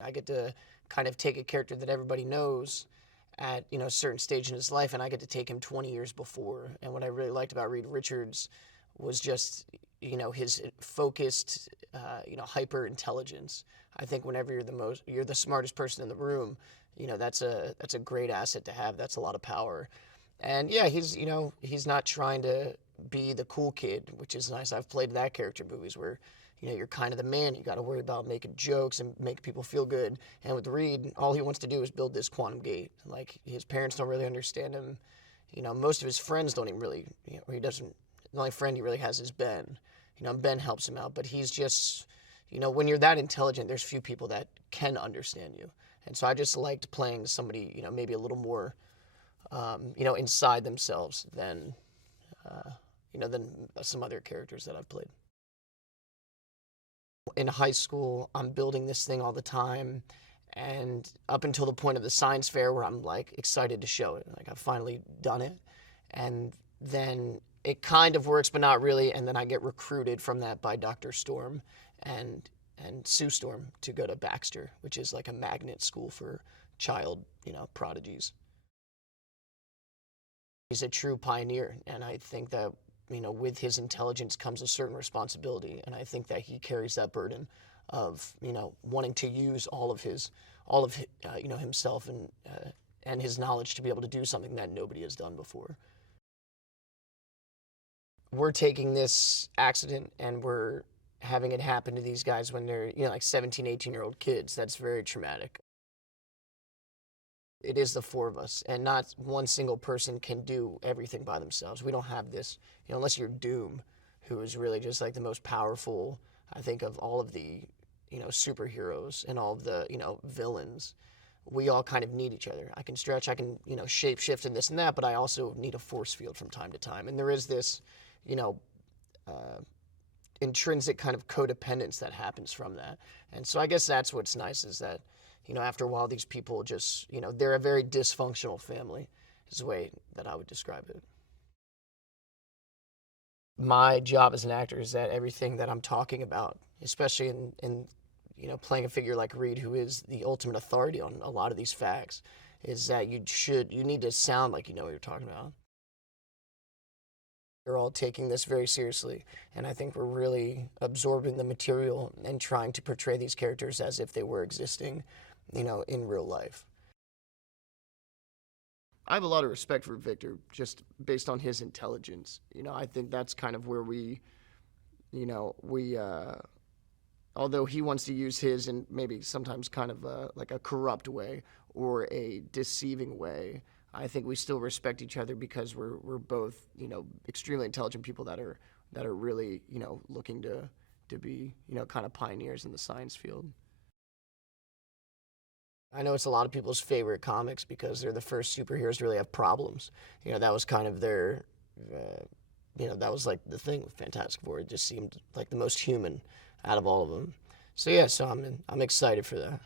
I get to kind of take a character that everybody knows at, a certain stage in his life, and I get to take him 20 years before. And what I really liked about Reed Richards was just, his focused, hyper intelligence. I think whenever you're the smartest person in the room, that's a great asset to have. That's a lot of power. And yeah, he's not trying to be the cool kid, which is nice. I've played that character in movies where, you're kind of the man. You got to worry about making jokes and make people feel good. And with Reed, all he wants to do is build this quantum gate. Like, his parents don't really understand him. Most of his friends don't even really, he doesn't, the only friend he really has is Ben. Ben helps him out, but he's just, when you're that intelligent, there's few people that can understand you. And so I just liked playing somebody, maybe a little more, inside themselves than some other characters that I've played. In high school, I'm building this thing all the time, and up until the point of the science fair where I'm like excited to show it, like I've finally done it, and then it kind of works, but not really, and then I get recruited from that by Dr. Storm and Sue Storm to go to Baxter, which is like a magnet school for child, prodigies. He's a true pioneer, and I think that, with his intelligence comes a certain responsibility, and I think that he carries that burden of, wanting to use all of himself and his knowledge to be able to do something that nobody has done before. We're taking this accident and we're having it happen to these guys when they're, like 17, 18-year-old kids. That's very traumatic. It is the four of us, and not one single person can do everything by themselves. We don't have this, unless you're Doom, who is really just like the most powerful, I think, of all of the, superheroes and all of the, villains. We all kind of need each other. I can stretch, I can, shape shift and this and that, but I also need a force field from time to time. And there is this, intrinsic kind of codependence that happens from that. And so I guess that's what's nice, is that, after a while, these people just, they're a very dysfunctional family, is the way that I would describe it. My job as an actor is that everything that I'm talking about, especially in playing a figure like Reed, who is the ultimate authority on a lot of these facts, is that you need to sound like you know what you're talking about. We're all taking this very seriously, and I think we're really absorbing the material and trying to portray these characters as if they were existing, in real life. I have a lot of respect for Victor, just based on his intelligence. I think that's kind of where we, although he wants to use his in maybe sometimes kind of like a corrupt way or a deceiving way, I think we still respect each other because we're both, extremely intelligent people that are really, looking to be, kind of pioneers in the science field. I know it's a lot of people's favorite comics because they're the first superheroes to really have problems. That was kind of their, that was like the thing with Fantastic Four. It just seemed like the most human out of all of them. So yeah, I'm excited for that.